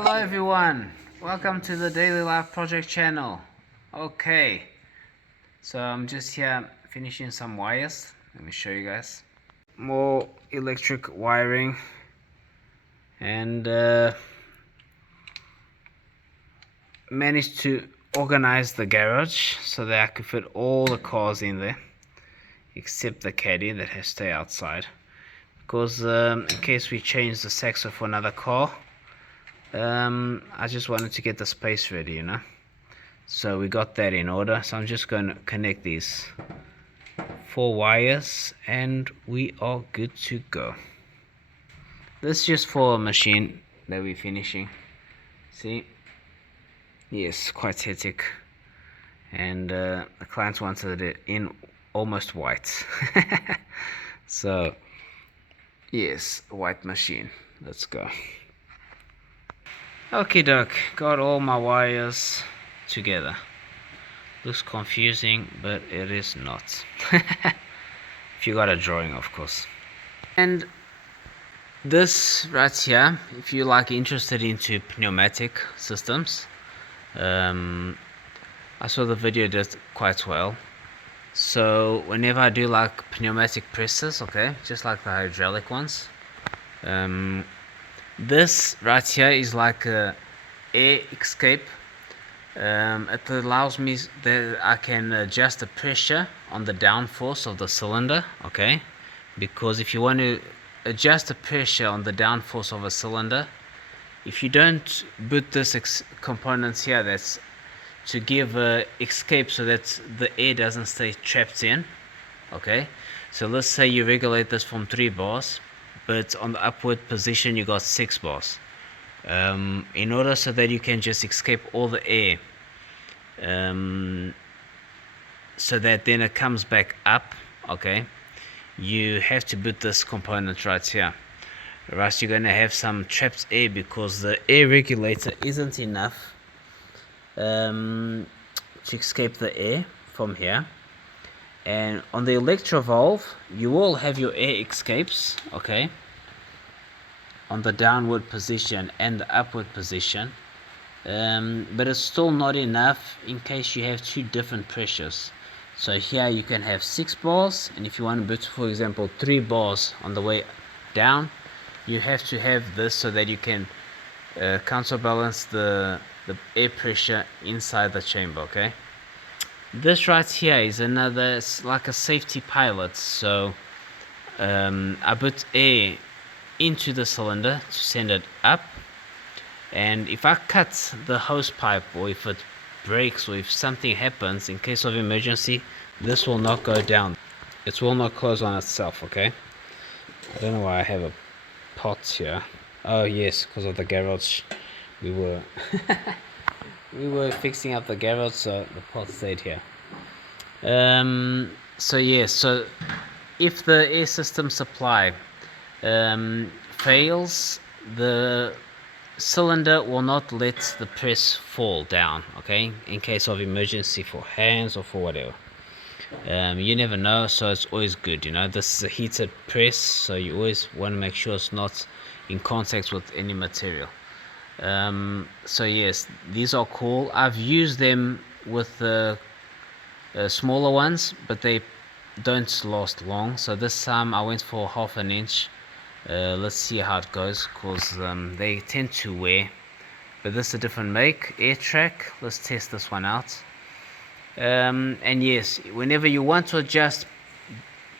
Hello everyone, welcome to the Daily Life Project channel. Okay, so I'm just here finishing some wires. Let me show you guys. More electric wiring and managed to organize the garage so that I could fit all the cars in there except the caddy that has to stay outside, because in case we change the Saxo for another car, I just wanted to get the space ready, you know. So we got that in order. So I'm just going to connect these 4 wires and we are good to go. This is just for a machine that we're finishing. See? Yes, quite hectic. And the client wanted it in almost white. So, yes, white machine. Let's go. Okay, doc, got all my wires together. Looks confusing, but it is not. If you got a drawing, of course. And this right here, if you like interested into pneumatic systems, I saw the video did quite well. So whenever I do like pneumatic presses, okay, just like the hydraulic ones, this right here is like a air escape. It allows me that I can adjust the pressure on the downforce of the cylinder, okay? Because if you want to adjust the pressure on the downforce of a cylinder, if you don't put this components here, that's to give escape so that the air doesn't stay trapped in, okay? So let's say you regulate this from 3 bars, but on the upward position you got 6 bars. In order so that you can just escape all the air, so that then it comes back up, okay, you have to put this component right here, or else you're going to have some trapped air because the air regulator isn't enough to escape the air from here. And on the electro valve you will have your air escapes, okay, on the downward position and the upward position, but it's still not enough in case you have 2 different pressures. So here you can have 6 bars, and if you want to put, for example, 3 bars on the way down, you have to have this so that you can counterbalance the air pressure inside the chamber, okay? This right here is another, it's like a safety pilot. So I put air into the cylinder to send it up, and if I cut the hose pipe, or if it breaks, or if something happens in case of emergency, this will not go down. It will not close on itself, okay? I don't know why I have a pot here. Oh yes, because of the garage. We were we were fixing up the garage, so the pot stayed here. So yes, so if the air system supply fails, the cylinder will not let the press fall down, okay, in case of emergency for hands or for whatever. You never know, so it's always good, you know. This is a heated press, so you always want to make sure it's not in contact with any material. So yes, these are cool. I've used them with the smaller ones, but they don't last long. So this time I went for 1/2 inch. Let's see how it goes, because they tend to wear. But this is a different make, Air Track. Let's test this one out. And yes, whenever you want to adjust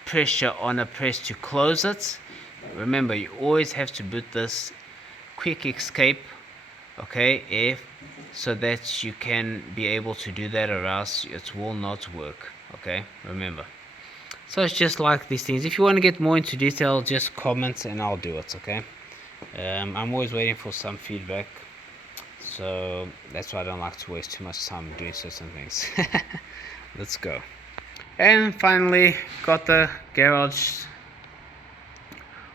pressure on a press to close it, remember you always have to put this quick escape, okay, air, so that you can be able to do that, or else it will not work, okay, remember. So it's just like these things. If you want to get more into detail, just comment and I'll do it, okay? I'm always waiting for some feedback, so that's why I don't like to waste too much time doing certain things. Let's go. And finally got the garage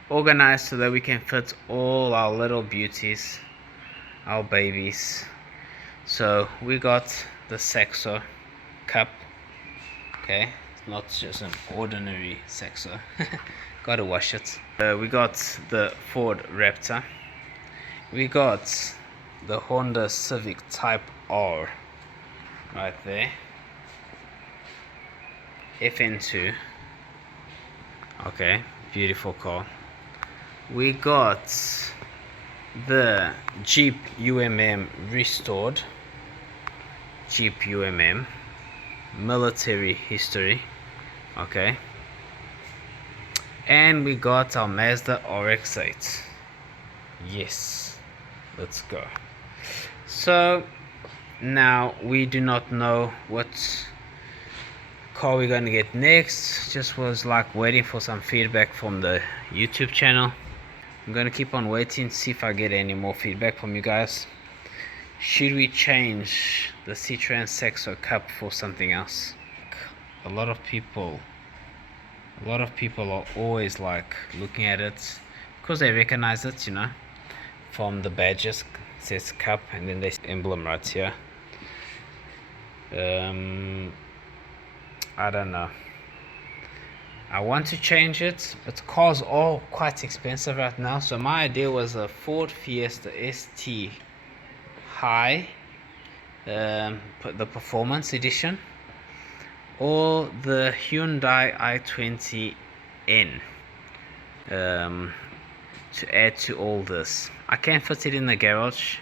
organized so that we can fit all our little beauties, our babies. So we got the Saxo cup, okay, not just an ordinary Saxo. Gotta wash it. We got the Ford Raptor. We got the Honda Civic Type R right there, FN2. Okay, beautiful car. We got the Jeep UMM restored, Jeep UMM military history. Okay, and we got our Mazda RX-8. Yes, let's go. So now we do not know what car we're gonna get next. Just was like waiting for some feedback from the YouTube channel. I'm gonna keep on waiting, see if I get any more feedback from you guys. Should we change the Citroen Saxo Cup for something else? A lot of people are always like looking at it because they recognize it, you know, from the badges. It says Cup and then there's emblem right here. I don't know. I want to change it, but cars are quite expensive right now. So my idea was a Ford Fiesta ST High, the Performance Edition, or the Hyundai i20N, to add to all this. I can fit it in the garage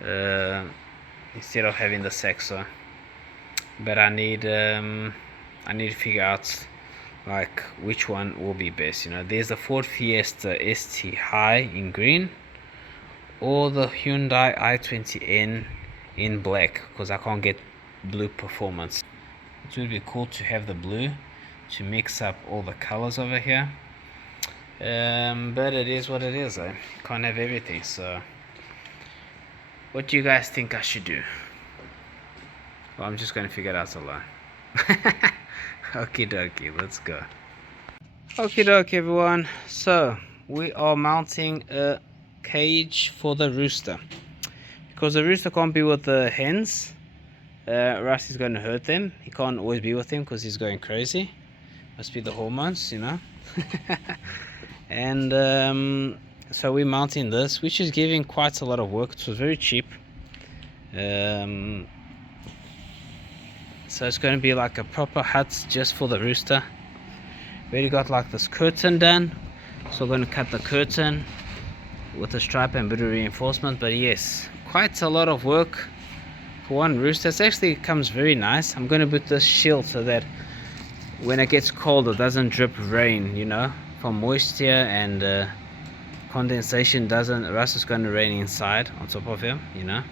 instead of having the Saxo, but I need to figure out like which one will be best. You know, there's the Ford Fiesta ST High in green, or the Hyundai i20N in black, because I can't get blue Performance. It would be cool to have the blue to mix up all the colors over here, but it is what it is. I can't have everything. So what do you guys think I should do? Well, I'm just going to figure it out alone. Okie dokie, let's go. Okie dokie, everyone. So we are mounting a cage for the rooster, because the rooster can't be with the hens. Rusty's going to hurt them. He can't always be with them because he's going crazy. Must be the hormones, you know. And so we're mounting this, which is giving quite a lot of work. It was very cheap. So it's going to be like a proper hut just for the rooster. We already got like this curtain done, so we're going to cut the curtain with a stripe and bit of reinforcement. But yes, quite a lot of work for one rooster. It actually comes very nice. I'm going to put this shield so that when it gets cold it doesn't drip rain, you know, from moisture and condensation. Rust is going to rain inside on top of him, you know.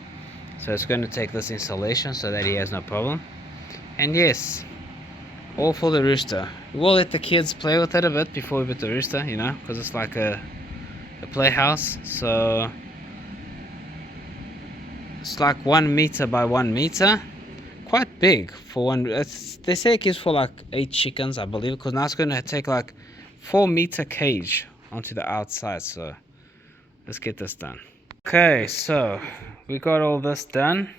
So it's going to take this insulation so that he has no problem. And yes, all for the rooster. We'll let the kids play with it a bit before we put the rooster, you know, because it's like a playhouse. So it's like 1 meter by 1 meter, quite big for one. They say it gives for like 8 chickens, I believe, because now it's going to take like 4-meter cage onto the outside. So let's get this done. Okay, so we got all this done.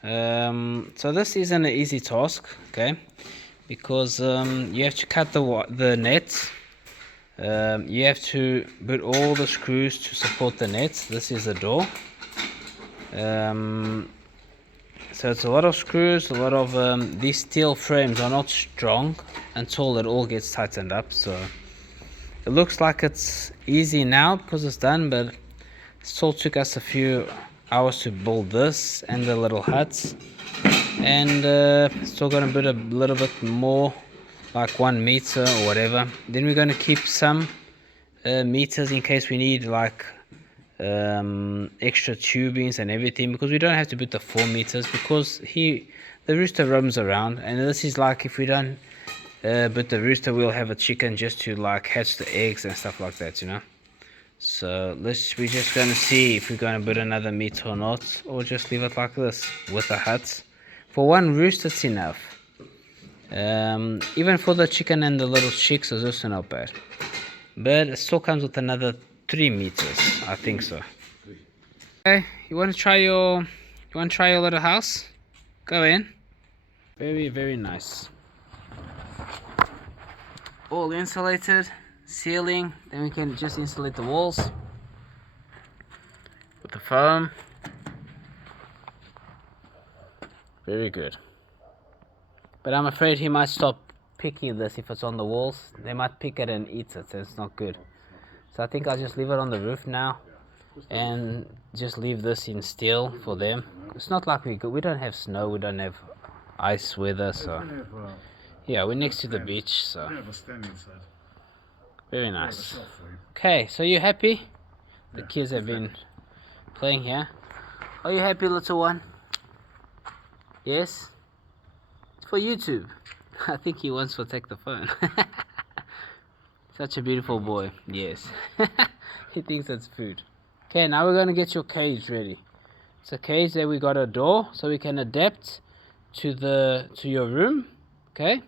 So this isn't an easy task, okay, because you have to cut the net. You have to put all the screws to support the net. This is the door. So it's a lot of screws, a lot of these steel frames are not strong until it all gets tightened up. So it looks like it's easy now because it's done, but it still took us a few hours to build this and the little huts, and still gonna put a little bit more, like 1 meter or whatever. Then we're going to keep some meters in case we need like extra tubings and everything, because we don't have to put the 4 meters, because the rooster roams around, and this is like if we don't put the rooster, we'll have a chicken just to like hatch the eggs and stuff like that, you know. So we're just going to see if we're going to put another meter or not, or just leave it like this with the huts. For one rooster it's enough. Even for the chicken and the little chicks is also not bad, but it still comes with another 3 meters, I think so. Okay, you want to try your little house? Go in. Very, very nice. All insulated, ceiling. Then we can just insulate the walls. foam. Very good. But I'm afraid he might stop picking this if it's on the walls. They might pick it and eat it, so it's not good. So I think I'll just leave it on the roof now and just leave this in steel for them. It's not like we don't have snow, we don't have ice weather, so yeah, we're next to the beach, so very nice. Okay, so you happy? The kids have been playing here. Are you happy, little one? Yes? It's for YouTube. I think he wants to take the phone. Such a beautiful boy. Yes. He thinks it's food. Okay, now we're going to get your cage ready. It's a cage that we got a door so we can adapt to your room. Okay?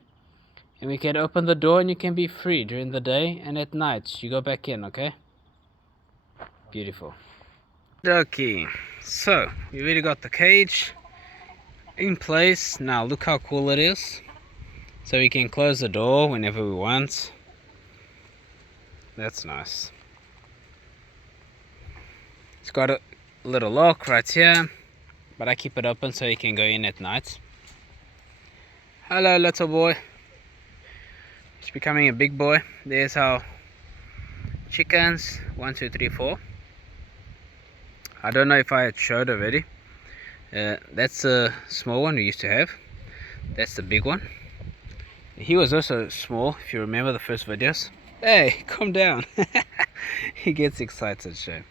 And we can open the door and you can be free during the day, and at night you go back in, okay? Beautiful. Okay, so we already got the cage in place. Now look how cool it is. So we can close the door whenever we want. That's nice. It's got a little lock right here, but I keep it open so you can go in at night. Hello, little boy. He's becoming a big boy. There's our chickens. 1, 2, 3, 4. I don't know if I had showed already. That's a small one we used to have. That's the big one. He was also small, if you remember the first videos. Hey, calm down. He gets excited, so.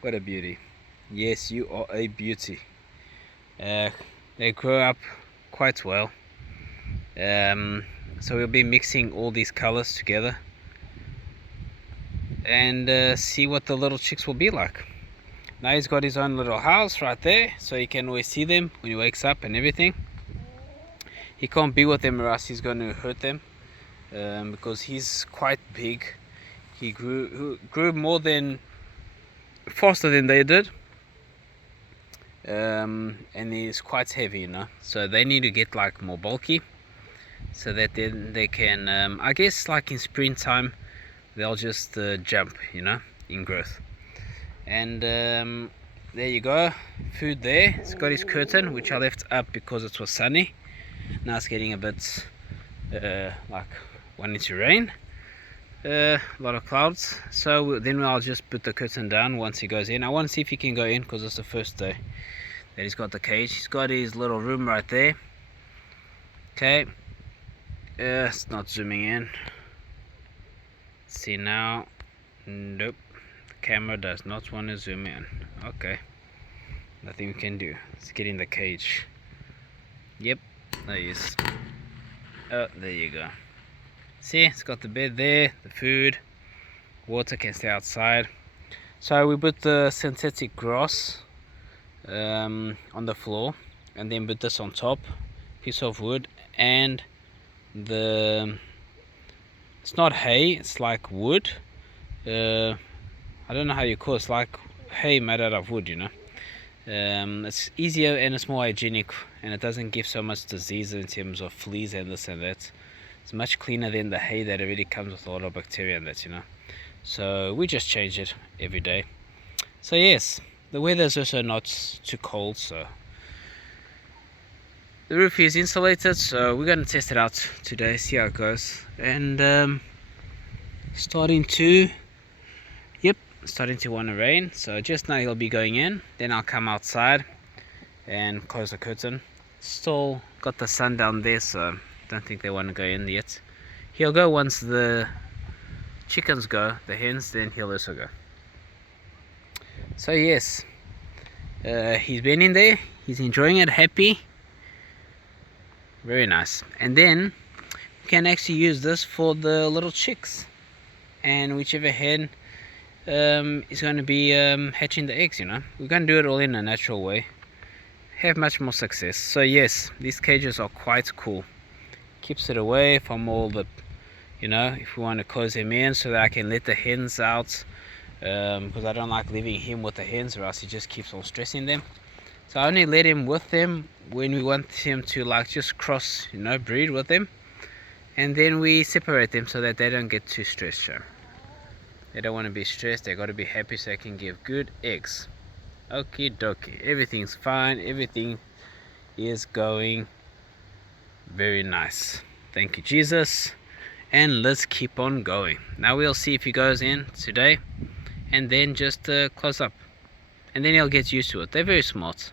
What a beauty. Yes, you are a beauty. They grow up quite well. So we'll be mixing all these colors together and see what the little chicks will be like. Now he's got his own little house right there, so he can always see them when he wakes up and everything. He can't be with them or else he's going to hurt them, because he's quite big. He grew faster than they did, and he's quite heavy, you know, so they need to get like more bulky so that then they can, I guess like in springtime they'll just jump, you know, in growth. And there you go, food there. It's got his curtain which I left up because it was sunny. Now it's getting a bit like wanting to rain, a lot of clouds, so then I'll just put the curtain down once he goes in. I want to see if he can go in because it's the first day that he's got the cage. He's got his little room right there. Okay, it's not zooming in. See now, nope, the camera does not want to zoom in. Okay, nothing we can do. Let's get in the cage. Yep, there he is. Oh, there you go. See, it's got the bed there, the food, water can stay outside. So we put the synthetic grass on the floor, and then put this on top, piece of wood, and it's not hay, it's like wood. I don't know how you call it. It's like hay made out of wood, you know. It's easier and it's more hygienic, and it doesn't give so much disease in terms of fleas and this and that. It's much cleaner than the hay that already comes with a lot of bacteria and that, you know. So we just change it every day. So yes, the weather is also not too cold, so the roof is insulated, so we're going to test it out today, see how it goes. And starting to want to rain, so just now he'll be going in, then I'll come outside and close the curtain. Still got the sun down there, so don't think they want to go in yet. He'll go once the chickens go, the hens, then he'll also go. So yes, he's been in there, he's enjoying it, happy, very nice. And then we can actually use this for the little chicks, and whichever hen is going to be hatching the eggs, you know. We're going to do it all in a natural way, have much more success. So yes, these cages are quite cool. Keeps it away from all the, you know, if we want to close him in so that I can let the hens out, because I don't like leaving him with the hens or else he just keeps on stressing them. So I only let him with them when we want him to like just cross, you know, breed with them, and then we separate them so that they don't get too stressed. So They don't want to be stressed. They got to be happy so they can give good eggs. Okie dokie. Everything's fine. Everything is going very nice. Thank you, Jesus. And let's keep on going. Now we'll see if he goes in today, and then just close up, and then he'll get used to it. They're very smart.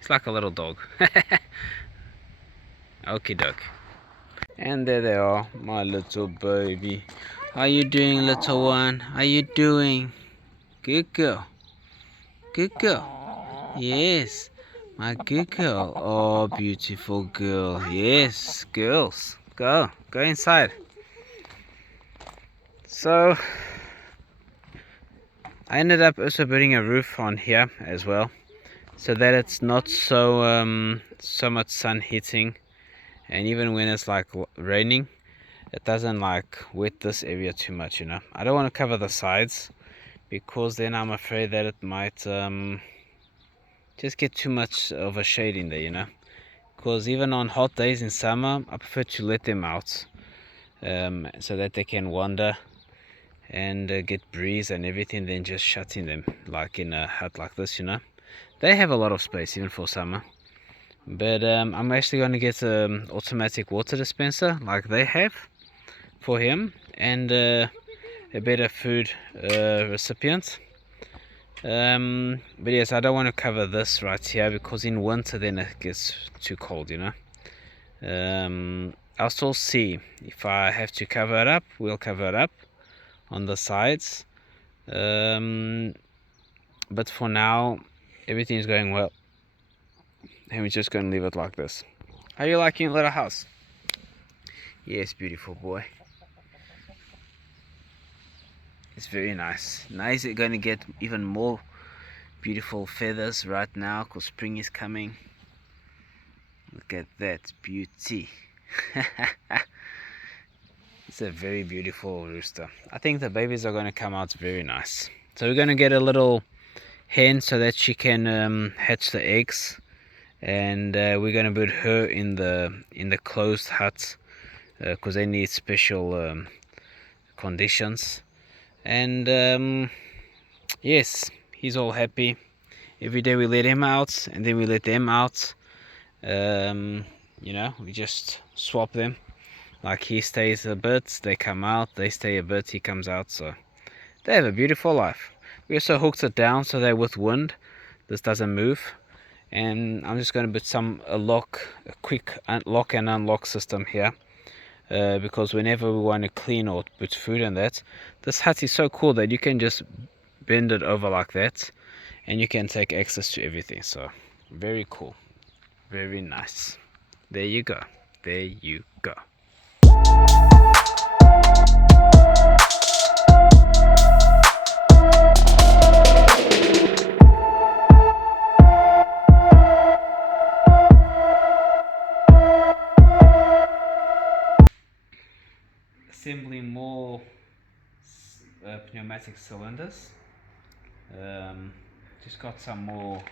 It's like a little dog. Okie doke. And there they are, my little baby. How you doing, little one? How you doing? Good girl. Good girl. Yes, my good girl. Oh, beautiful girl. Yes, girls. Go inside. So I ended up also putting a roof on here as well, so that it's not so much sun hitting, and even when it's like raining, it doesn't like wet this area too much, you know. I don't want to cover the sides because then I'm afraid that it might just get too much of a shade in there, you know. Because even on hot days in summer, I prefer to let them out so that they can wander and get breeze and everything, then just shutting them like in a hut like this, you know. They have a lot of space even for summer. But I'm actually going to get an automatic water dispenser like they have for him, and a better food recipient. But yes, I don't want to cover this right here because in winter then it gets too cold, you know. I'll still see if I have to cover it up. We'll cover it up on the sides, but for now everything is going well, and we're just going to leave it like this. How are you liking your little house? Yes, beautiful boy. It's very nice. Now is it going to get even more beautiful feathers right now because spring is coming. Look at that beauty. It's a very beautiful rooster. I think the babies are going to come out very nice. So we're going to get a little hen so that she can hatch the eggs, and we're going to put her in the closed hut because they need special conditions. And yes, he's all happy. Every day we let him out and then we let them out. You know, we just swap them. Like he stays a bit, they come out, they stay a bit, he comes out. So they have a beautiful life. We also hooked it down so that with wind this doesn't move. And I'm just going to put a quick lock and unlock system here, because whenever we want to clean or put food in that, this hut is so cool that you can just bend it over like that and you can take access to everything. So very cool, very nice. There you go. There you go. Assembling more pneumatic cylinders. Just got some more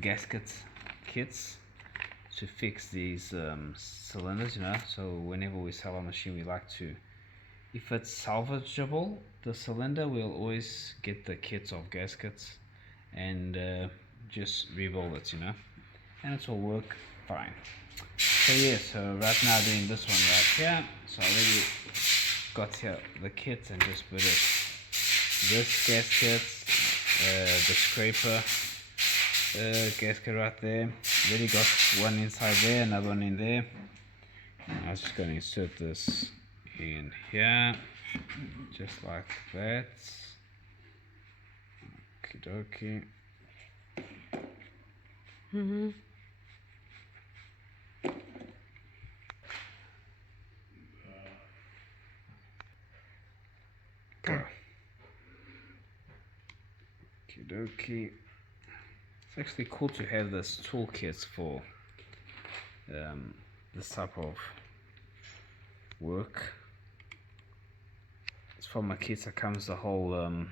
gasket kits to fix these cylinders, you know. So whenever we sell a machine, we like to, if it's salvageable, the cylinder, we'll always get the kits of gaskets and just rebuild it, you know, and it will work fine. So yeah, so right now doing this one right here. So I already got here the kit and just put it, this gasket, the scraper gasket right there. Already got one inside there, another one in there. I was just going to insert this in here, just like that. Okie dokie. Go. Okie dokie. It's actually cool to have this toolkits for this type of work. It's from my kits. It comes the whole a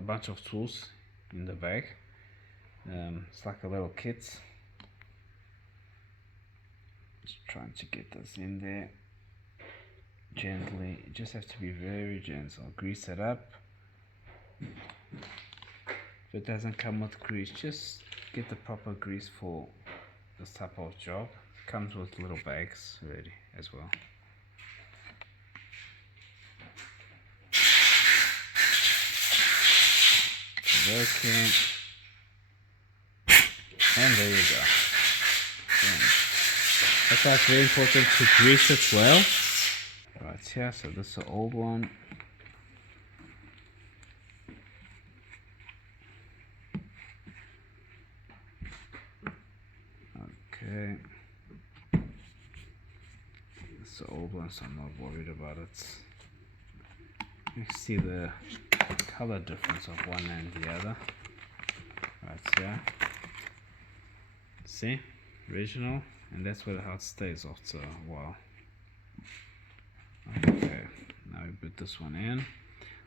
bunch of tools in the bag. It's like a little kit. Just trying to get this in there. gently. You just have to be very gentle. Grease it up. If it doesn't come with grease, just get the proper grease for this type of job. Comes with little bags already as well. Working, and there you go. That's why it's very important to grease it well. Right here, so this is the old one. Okay. It's the old one, so I'm not worried about it. You see the color difference of one and the other. Right here. See? Original. And that's how it stays after a while. Okay. Now we put this one in.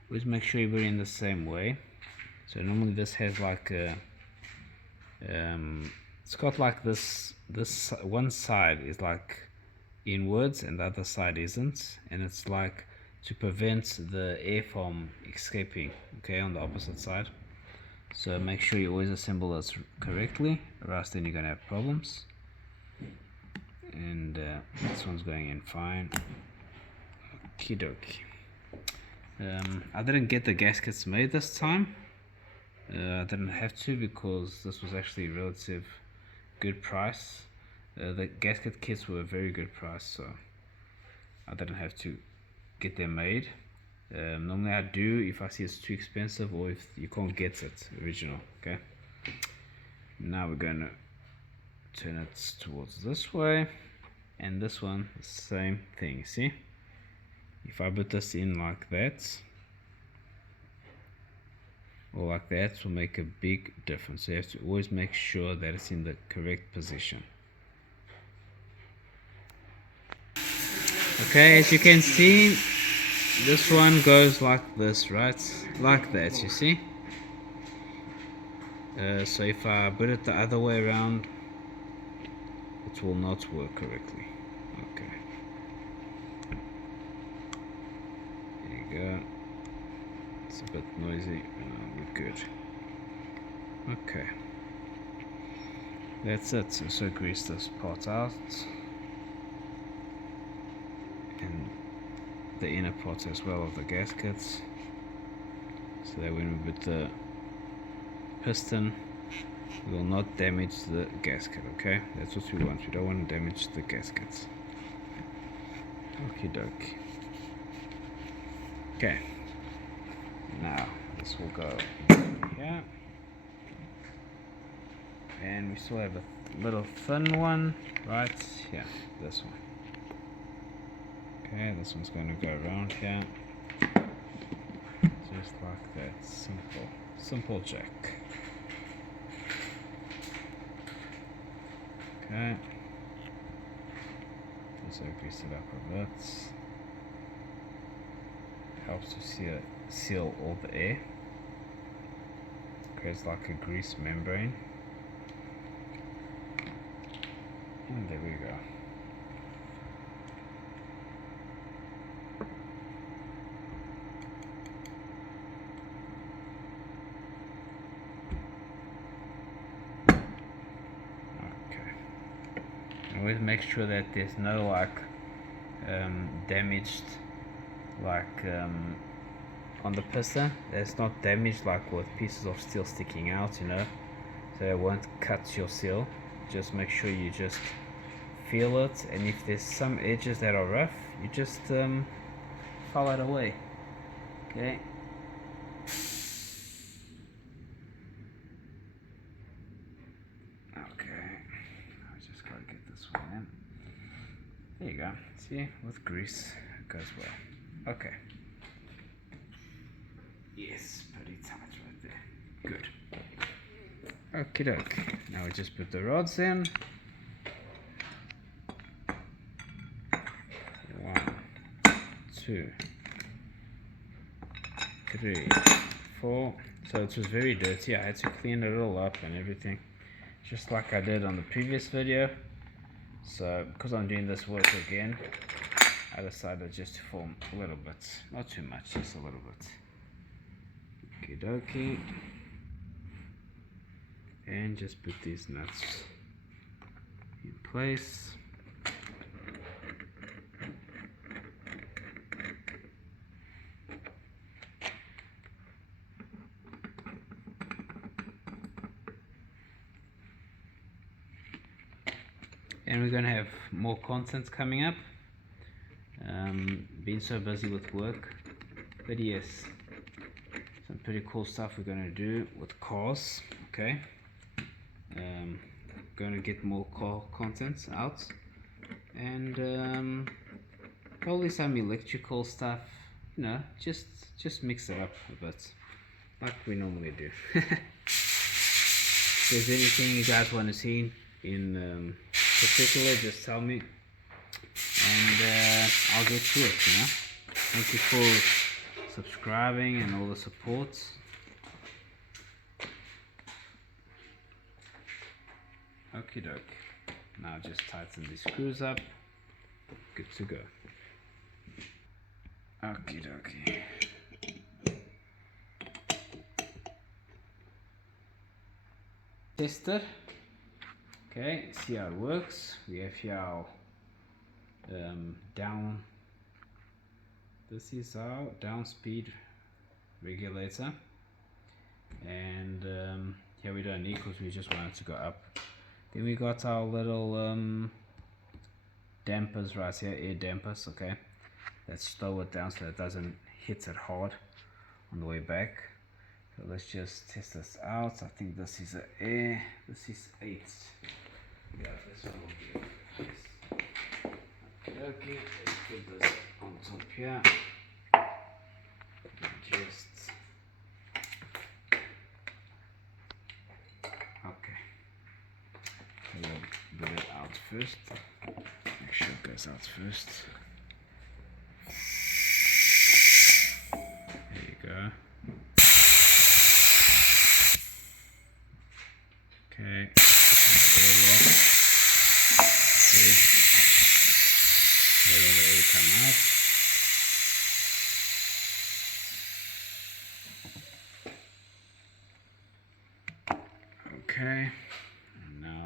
Always make sure you put it in the same way. So normally this has like a it's got like this one side is like inwards and the other side isn't, and it's like to prevent the air from escaping, okay, on the opposite side. So make sure you always assemble this correctly, or else then you're gonna have problems. And this one's going in fine. Okie dokie. I didn't get the gaskets made this time. I didn't have to because this was actually a relative good price. The gasket kits were a very good price, so I didn't have to get them made. Normally I do if I see it's too expensive or if you can't get it original. Okay, now we're going to turn it towards this way, and this one the same thing. See, if I put this in like that or like that, will make a big difference. So you have to always make sure that it's in the correct position. Okay, as you can see, this one goes like this, right? Like that, you see? So if I put it the other way around, it will not work correctly. Okay. There you go. It's a bit noisy, we're good. Okay. That's it. So grease this part out. And the inner part as well of the gaskets. So that when we put the piston, we will not damage the gasket, okay? That's what we want. We don't want to damage the gaskets. Okie dokie. Okay. Now, this will go here. And we still have a little thin one right here. This one. Okay, this one's going to go around here. Just like that. Simple jack. Okay. Just grease it up a bit. Helps to seal all the air. Creates like a grease membrane. And there we go. Always make sure that there's no like damaged on the piston. There's not damaged like with pieces of steel sticking out, you know, so it won't cut your seal. Just make sure you just feel it, and if there's some edges that are rough, you just file it away. Okay. There you go. See, with grease it goes well. Okay. Yes, pretty tight right there. Good. Okie doke. Now we just put the rods in. 1, 2, 3, 4. So it was very dirty. I had to clean it all up and everything, just like I did on the previous video. So because I'm doing this work again, other side just to form a little bit, not too much, just a little bit. Okie dokie. And just put these nuts in place. And we're going to have more content coming up. Been so busy with work, but yes, some pretty cool stuff we're going to do with cars. Okay, going to get more car content out, and probably some electrical stuff. You know, just mix it up a bit, like we normally do. If there's anything you guys want to see in particular, just tell me, and I'll get to it, you know. Thank you for subscribing and all the support. Okie doke. Now just tighten these screws up. Good to go. Okie dokie. Test it. Okay, see how it works. We have here our down. This is our down speed regulator, and here we don't need because we just want it to go up. Then we got our little dampers right here, air dampers. Okay, let's slow it down so it doesn't hit it hard on the way back. So let's just test this out. I think this is a air. This is 8. Yeah, this one will be okay, let's put this on top here. Just okay. We'll put it out first. Make sure it goes out first. There you go. Okay. Let all the air come out. Okay, and now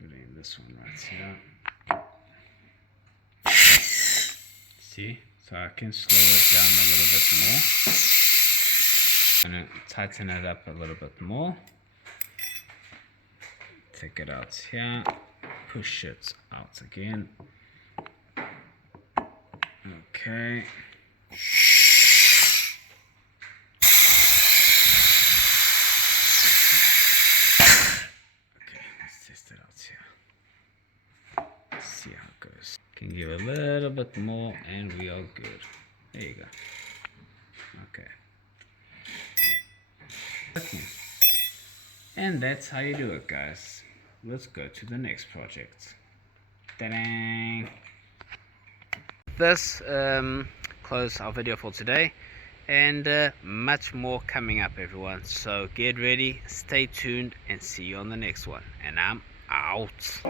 putting this one right here. See, so I can slow it down a little bit more. I'm gonna tighten it up a little bit more. Take it out here, push it out again. Okay. Okay, let's test it out here. See how it goes. Can give a little bit more and we are good. There you go. Okay. Okay. And that's how you do it, guys. Let's go to the next project. Ta-da! This close our video for today, and much more coming up, everyone. So get ready, stay tuned, and see you on the next one. And I'm out.